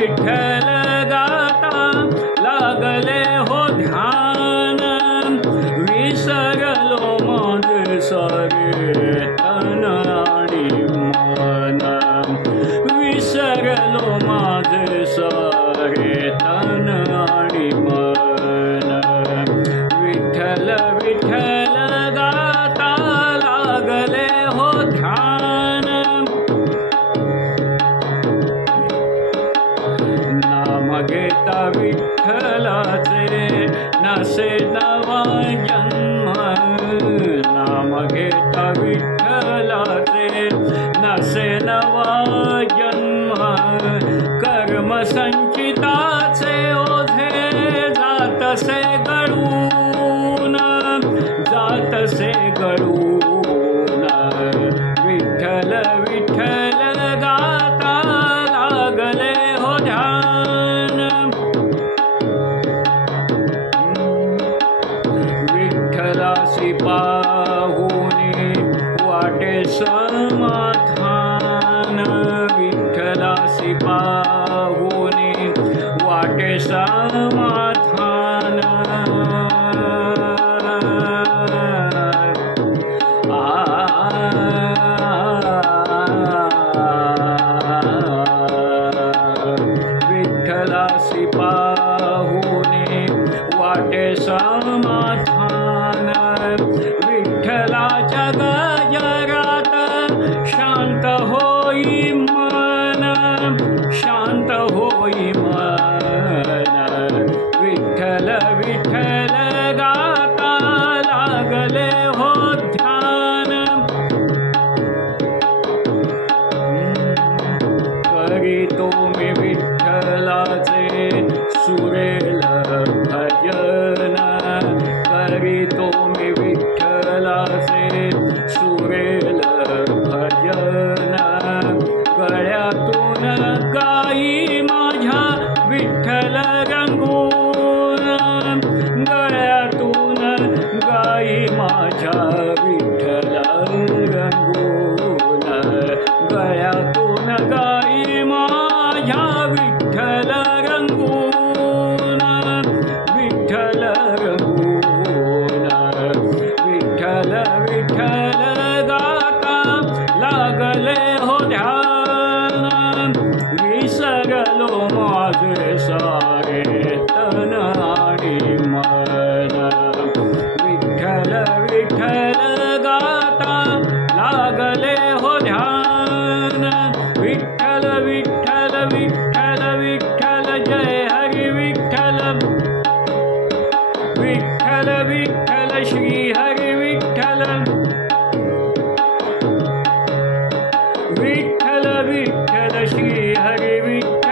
विठ्ठल गाता लागले हो ध्यान विसरलो माझे सारे तन आणि मन विसरलो माझे सारे तन आणि मन विठ्ठल विठ्ठल गाता लागले हो ध्यान नाम घेता विठ्ठलाचे नसे नवा जन्म नाम घेता विठ्ठलाचे नसे नवा जन्म कर्म संचिताचे ओझे जातसे गळून जातसे गळून विठ्ठल विठ्ठल गाता लागले हो ध्यान विठ्ठलासी पाहुनी वाटे समाधान विठ्ठलासी पाहुनी वाटे समाधान विठ्ठलासी पाहुनी वाटे समाधान विठ्ठलाच्या गजरात शांत होई मन शांत होई मन विठ्ठल विठ्ठल गाता लागले हो ध्यान करीतो मी विठ्ठलाचे सुरेल भजन करीतो मी विठ्ठलाचे सुरेल भजन गळ्यातून गाई माझ्या विठ्ठल रंगून गळ्यातून गाई माझ्या विठ्ठल रंगून गळ्यातून गाई माझ्या विठ्ठल रंगून विठ्ठल रंगून विठ्ठल विठ्ठल गाता लागले हो ध्यान विसरलो माझे सारे तन आणि मन विठ्ठल विठ्ठल गाता लागले हो ध्यान विठ्ठल विठ्ठल विठ्ठल विठ्ठल जय हरी विठ्ठल विठ्ठल विठ्ठल श्री हरी विठ्ठल विठ्ठल विठ्ठल श्री हरी विठ्ठल